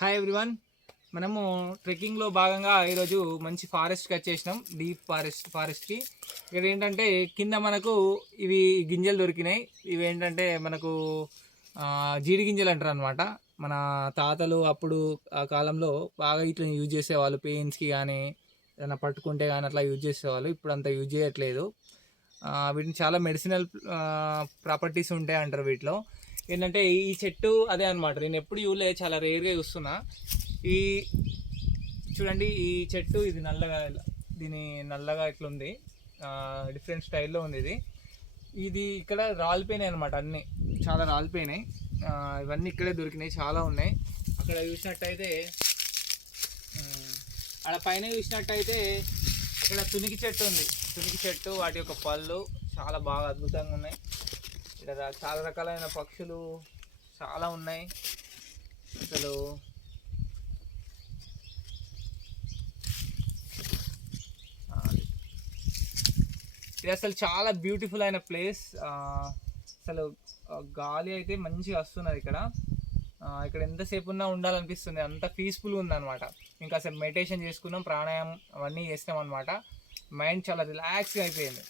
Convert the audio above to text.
Hi everyone. మనము ట్రెక్కింగ్లో భాగంగా ఈరోజు మంచి ఫారెస్ట్కి వచ్చేసినాం. డీప్ ఫారెస్ట్కి. ఇక్కడ ఏంటంటే కింద మనకు ఇవి గింజలు దొరికినాయి. ఇవి ఏంటంటే మనకు జీడి గింజలు అంటారు అనమాట. మన తాతలు అప్పుడు ఆ కాలంలో బాగా ఇట్లా యూజ్ చేసేవాళ్ళు. పెయిన్స్కి కానీ ఏదైనా పట్టుకుంటే కానీ అట్లా యూజ్ చేసేవాళ్ళు. ఇప్పుడు అంత యూజ్ చేయట్లేదు. వీటిని చాలా మెడిసినల్ ప్రాపర్టీస్ ఉంటాయి అంటారు వీటిలో. ఏంటంటే ఈ చెట్టు అదే అనమాట. నేను ఎప్పుడు చూడలేదు, చాలా రేర్గా చూస్తున్నా. ఈ చూడండి, ఈ చెట్టు ఇది నల్లగా, దీని నల్లగా ఇట్లుంది, డిఫరెంట్ స్టైల్లో ఉంది. ఇది ఇక్కడ రాలిపోయినాయి అనమాట. అన్నీ చాలా రాలిపోయినాయి. ఇవన్నీ ఇక్కడే దొరికినాయి, చాలా ఉన్నాయి. అక్కడ చూసినట్టయితే, అక్కడ పైన చూసినట్టయితే అక్కడ తునికి చెట్టు ఉంది. తునికి చెట్టు, వాటి యొక్క పళ్ళు చాలా బాగా అద్భుతంగా ఉన్నాయి. ఇక్కడ చాలా రకాలైన పక్షులు చాలా ఉన్నాయి. అసలు ఇది అసలు చాలా బ్యూటిఫుల్ అయిన ప్లేస్. అసలు గాలి అయితే మంచిగా వస్తున్నది ఇక్కడ. ఇక్కడ ఎంతసేపు ఉన్నా ఉండాలనిపిస్తుంది, అంత పీస్ఫుల్గా ఉందన్నమాట. ఇంకా అసలు మెడిటేషన్ చేసుకున్నాం, ప్రాణాయామం అవన్నీ చేస్తాం అనమాట. మైండ్ చాలా రిలాక్స్గా అయిపోయింది.